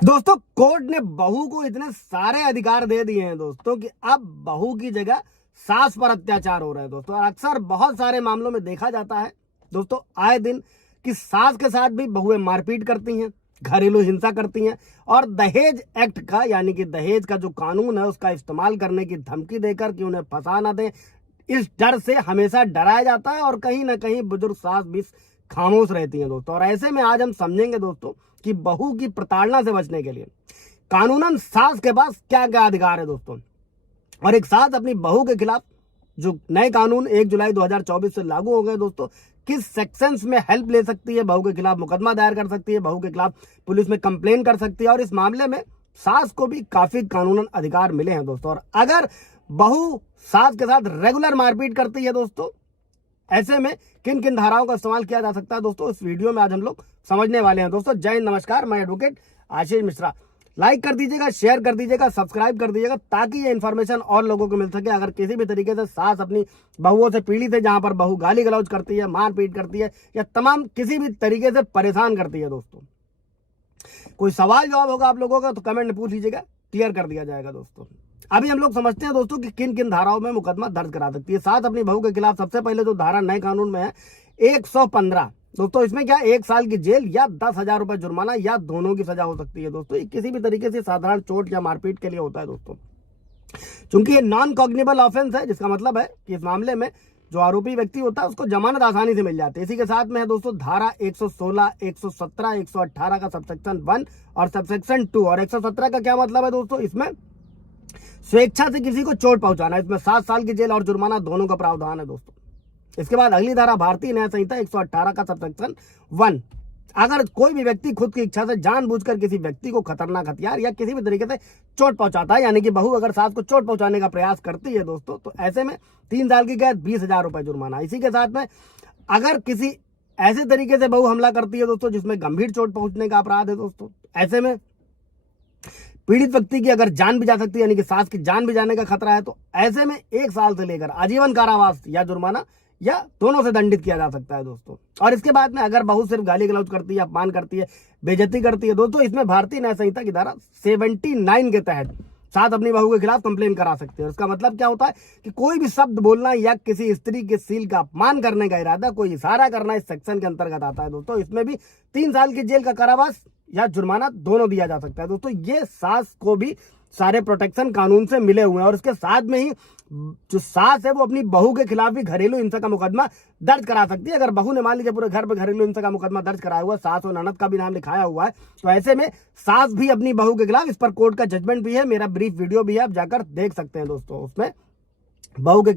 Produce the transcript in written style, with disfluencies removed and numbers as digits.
दोस्तों कोर्ट ने बहू को इतने सारे अधिकार दे दिए हैं दोस्तों कि अब बहू की जगह सास पर अत्याचार हो रहा है दोस्तों। और अक्सर बहुत सारे मामलों में देखा जाता है दोस्तों आए दिन कि सास के साथ भी बहुएं मारपीट करती हैं, घरेलू हिंसा करती हैं और दहेज एक्ट का यानी कि दहेज का जो कानून है उसका इस्तेमाल करने की धमकी देकर कि उन्हें फंसा ना दें, इस डर से हमेशा डराया जाता है और कहीं ना कहीं बुजुर्ग सास भी खामोश रहती हैं दोस्तों। और ऐसे में आज हम समझेंगे दोस्तों कि बहू की प्रताड़ना से बचने के लिए कानूनन सास के पास क्या क्या अधिकार है दोस्तों। और एक सास अपनी बहू के खिलाफ जो नए कानून 1 जुलाई 2024 से लागू हो गए दोस्तों, किस सेक्शंस में हेल्प ले सकती है, बहू के खिलाफ मुकदमा दायर कर सकती है, बहू के खिलाफ पुलिस में कंप्लेन कर सकती है। और इस मामले में सास को भी काफी कानूनन अधिकार मिले हैं दोस्तों। और अगर बहू सास के साथ रेगुलर मारपीट करती है दोस्तों, ऐसे में किन किन धाराओं का इस्तेमाल किया जा सकता है दोस्तों, इस वीडियो में आज हम लोग समझने वाले हैं दोस्तों। जय हिंद, नमस्कार, मैं एडवोकेट आशीष मिश्रा। लाइक कर दीजिएगा, शेयर कर दीजिएगा, सब्सक्राइब कर दीजिएगा ताकि ये इन्फॉर्मेशन और लोगों को मिल सके। अगर किसी भी तरीके से सास अपनी बहुओं से पीड़ित है, जहां पर बहू गाली गलौज करती है, मारपीट करती है या तमाम किसी भी तरीके से परेशान करती है दोस्तों, कोई सवाल जवाब होगा आप लोगों का तो कमेंट में पूछ लीजिएगा, क्लियर कर दिया जाएगा दोस्तों। अभी हम लोग समझते हैं दोस्तों कि किन किन धाराओं में मुकदमा दर्ज करा सकती है सास अपनी बहू के खिलाफ। सबसे पहले जो धारा नए कानून में है 115 दोस्तों, इसमें क्या 1 साल की जेल या 10,000 रुपए जुर्माना या दोनों की सजा हो सकती है दोस्तों। ये किसी भी तरीके से साधारण चोट या मारपीट के लिए होता है दोस्तों। चूंकि ये नॉन कॉग्निबल ऑफेंस है, जिसका मतलब है कि इस मामले में जो आरोपी व्यक्ति होता है उसको जमानत आसानी से मिल जाती है। इसी के साथ में है दोस्तों धारा 116, 117, 118 का सबसेक्शन 1 और सबसेक्शन 2। और 117 का क्या मतलब है दोस्तों, इसमें स्वेच्छा से किसी को चोट पहुंचाना, इसमें 7 साल की जेल और जुर्माना दोनों का प्रावधान है दोस्तों। इसके बाद अगली धारा भारतीय न्याय संहिता 118 का सबसेक्शन 1। अगर कोई भी व्यक्ति खुद की इच्छा से जानबूझकर किसी व्यक्ति को खतरनाक हथियार या किसी भी तरीके से चोट पहुंचाता है, यानी कि बहू अगर सास को चोट पहुंचाने का प्रयास करती है दोस्तों, तो ऐसे में 3 साल की कैद, 20,000 रुपए जुर्माना। इसी के साथ में अगर किसी ऐसे तरीके से बहू हमला करती है दोस्तों जिसमें गंभीर चोट पहुंचने का अपराध है दोस्तों, ऐसे में पीड़ित व्यक्ति की अगर जान भी जा सकती है, यानी कि सास की जान भी जाने का खतरा है, तो ऐसे में 1 साल से लेकर आजीवन कारावास या जुर्माना या दोनों से दंडित किया जा सकता है दोस्तों। और इसके बाद में अगर बहू सिर्फ गाली गलौज करती है, अपमान करती है, बेइज्जती करती है दोस्तों, इसमें भारतीय न्याय संहिता की धारा 79 के तहत सास अपनी बहू के खिलाफ कंप्लेन करा सकते हैं। इसका मतलब क्या होता है कि कोई भी शब्द बोलना या किसी स्त्री के सील का अपमान करने का इरादा, कोई इशारा करना इस सेक्शन के अंतर्गत आता है दोस्तों। इसमें भी 3 साल की जेल का कारावास या जुर्माना दोनों दिया जा सकता है दोस्तों। ये सास को भी सारे प्रोटेक्शन कानून से मिले हुए हैं। और इसके साथ में ही जो सास है वो अपनी बहू के खिलाफ भी घरेलू हिंसा का मुकदमा दर्ज करा सकती है। अगर बहू ने मान लीजिए पूरे घर पे घरेलू हिंसा का मुकदमा दर्ज कराया हुआ, सास और ननद का भी नाम लिखाया हुआ है, तो ऐसे में सास भी अपनी बहू के खिलाफ, इस पर कोर्ट का जजमेंट भी है, मेरा ब्रीफ वीडियो भी है, आप जाकर देख सकते हैं दोस्तों। उसमें बहू के